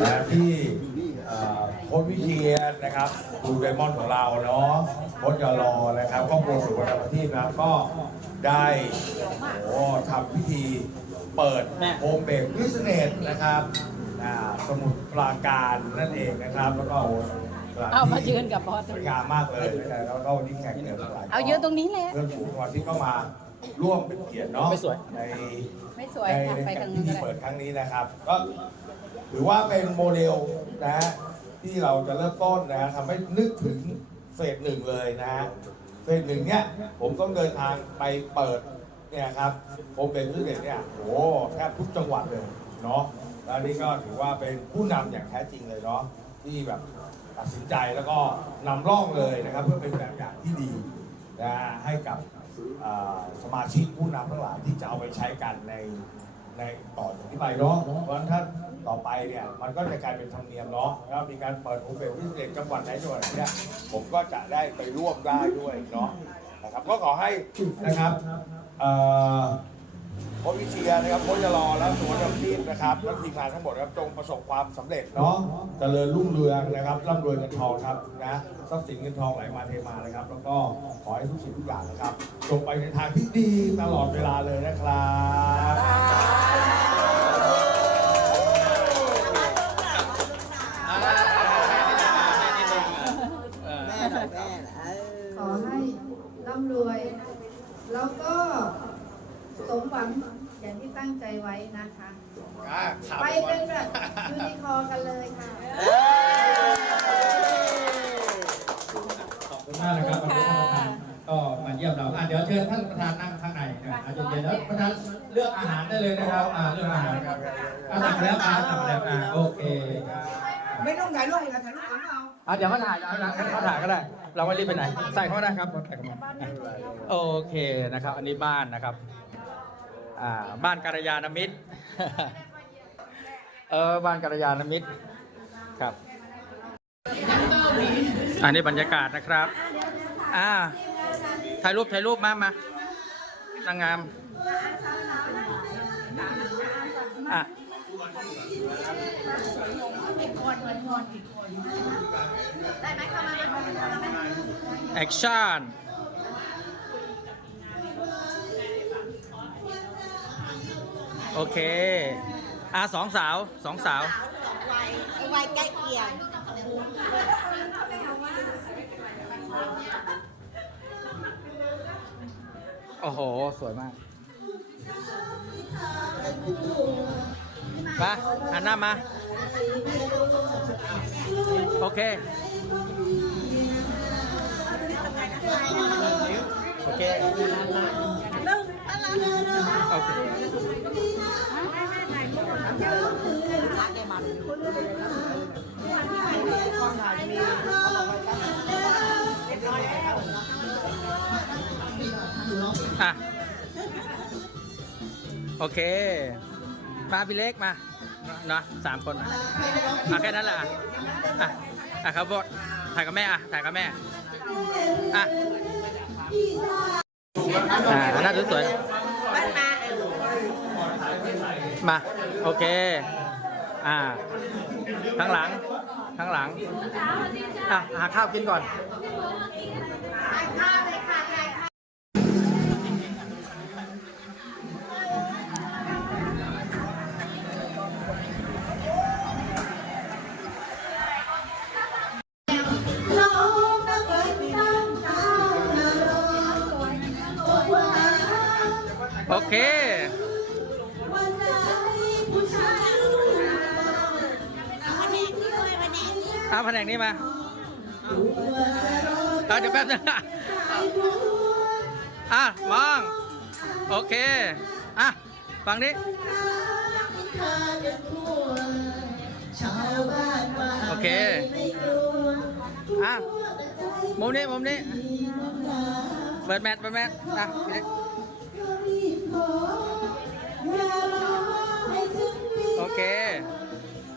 นะที่เอ่อโค้ชวิเชียนนะครับครูไดมอนด์ของเราเนาะโค้ชยอรอนะครับครอบครัวสุขภาพประทีปนะครับก็ได้โอ้โหทำพิธีเปิดโฮมเบรกบิสเนสนะครับอ่าสมุทรปราการนั่นเองนะครับ แล้วก็โอ้โหสถนที่เอามายืนกับบอสสวยงามมากเลยนะครับแล้วก็วันนี้แขกเหลือหลายเอายืนตรงนี้แหละเรื่องสูงวันที่ก็มา ร่วมเป็นเกียรติเนาะไม่สวย ในไม่สวยในค่ะในไปกาทารงพินู้นธีก็ได้ เปิดครั้งนี้นะครับ ก็ถือว่าเป็นโมเดลนะฮะที่เราจะเริ่มต้นนะฮะทำให้นึกถึงเฟสหนึ่งเลยนะฮะเฟสหนึ่งเนี่ยผมต้องเดินทางไปเปิดเนี่ยครับผมเป็นผู้เด็เนี่ยโอ้โหแทบทุกจังหวัดเลยเนาะแล้วนี่ก็ถือว่าเป็นผู้นำอย่างแท้จริงเลยเนาะที่แบบตัดสินใจแล้วก็นำร่องเลยนะครับ เพื่อเป็นแบบอย่างที่ดีนะฮะให้กับอ่า สมาชิกผู้นำทั้งหลายที่จะเอาไปใช้กันในในต่อจากนี้ไปเนาะเพราะฉะนั้นถ้าต่อไปเนี่ยมันก็จะกลายเป็นธรรมเนียมเนาะแล้วมีการเปิดโอเปนพิเศษจังหวัดไหนจังหวัดไหนเนี่ยผมก็จะได้ไปร่วมได้ด้วยเนาะนะครับก็ขอให้นะครับเอ่อโค้ชวิเชียนะครับโค้ชยรอและสวนยทีม นะครับและทีมงานทั้งหมดครับจงประสบความสำเร็จเนาะเจริญรุ่งเรืองนะครับร่ำรวยเงินทองครับนะทรัพย์สินเงินทองไหลมาเทมานะครับ แล้วก็ขอให้ทุกสิ่งทุกอย่างนะครับจงไปในทางที่ดีตลอดเวลาเลยนะครับแม่หน่อยแม่นะเออ ขอให้ร่ำรวย แล้วก็สมหวัง อย่างที่ตั้งใจไว้นะคะไปเป็นแบบยูนิคอร์กันเลยค่ะขอบคุณมากนะครับวันนี้ท่านประธานก็มาเยี่ยมเราอะเดี๋ยวเชิญท่านประธานนั่งข้างในนะครับอาจจะเย็นแล้วประธานเลือกอาหารได้เลยนะครับอ่าเลือกอาหารครับอะสั่งแล้วอะสั่งแล้วอะโอเคไม่ต้องถ่ายรูปอีกแล้วถ่ายรูปก่อนเอาอะเดี๋ยวเขาถ่ายเอาละงั้นเขาถ่ายก็ได้ เราไม่รีบไปไหน ใส่เข้ามาได้ครับใส่เข้ามาอะโอเคนะครับ อันนี้บ้านนะครับ อ่าบ้านการยานมิตร เออบ้านการยานมิตรครับ อันนี้บรรยากาศนะครับ อ่าถ่ายรูปถ่ายรูปมามา นางงาม อะแอคชั่น โอเคอะสองสาวสองสาว วัยวัยใกล้เคียงโอ้โห สวยมากมาหันหน้ามา โอเค โอเค โอเค อะโอเค มาพี่เล็กมาเนาะสามคนอะอะแค่นั้นแหละอะอะอะครับบดถ่ายกับแม่อะถ่ายกับแม่อะอ่าหน้าสวยๆมา โอเค อ่า ข้างหลัง ข้างหลัง อะ หาข้าวกินก่อนน้องก็เคยมีน้ำตาว่าโอเค เอาแผนกนี้มาเอาเดี๋ยวแป๊บนึงอะมอง โอเค อะฟังนี้โอเค อะ มุมนี้ มุมนี้ เปิดแมทเปิดแมทอะโอเค